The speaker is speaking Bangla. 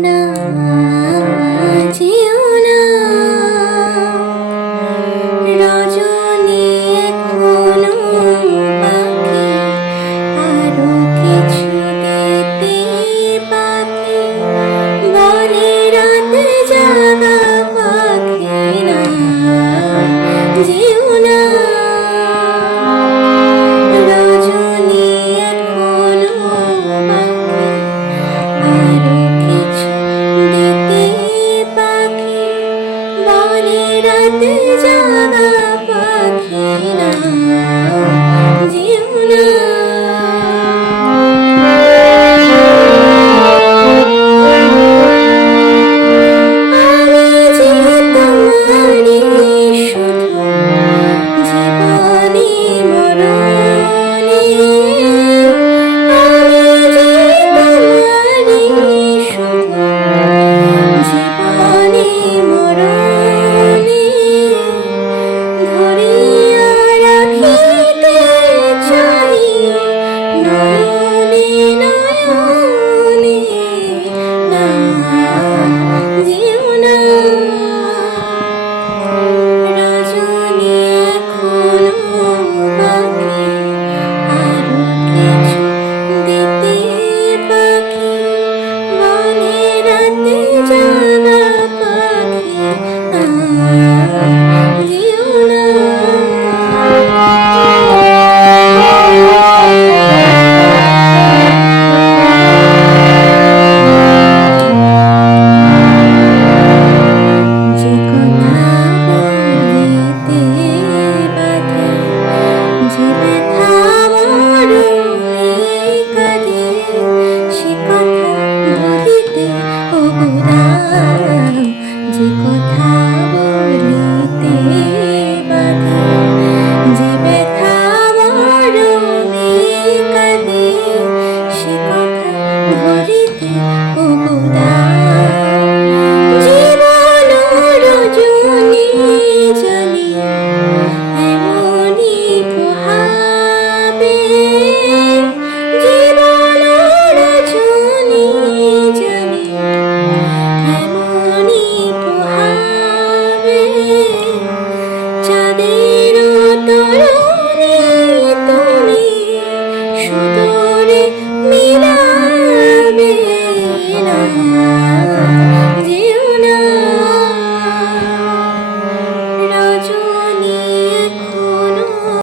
না যেও না রজনী এখনো বাকি, আরো কিছু দিতে বাকি, বলে রাত জাগা পাখি। না যেও না রজনী এখনো বাকি, আরো কিছু দিতে বাকি, বলে রাত জাগা পাখি। না যেও না। আমি যে তোমারই শুধু জীবনে মরণে, আমি যে তোমারই শুধু জীবনে মরণে, ধরিয়া রাখিতে চাই নয়নে নয়নে। না যেও না রজনী এখনো বাকি, আরো কিছু দিতে বাকি, বলে রাতে জাগা পাখি।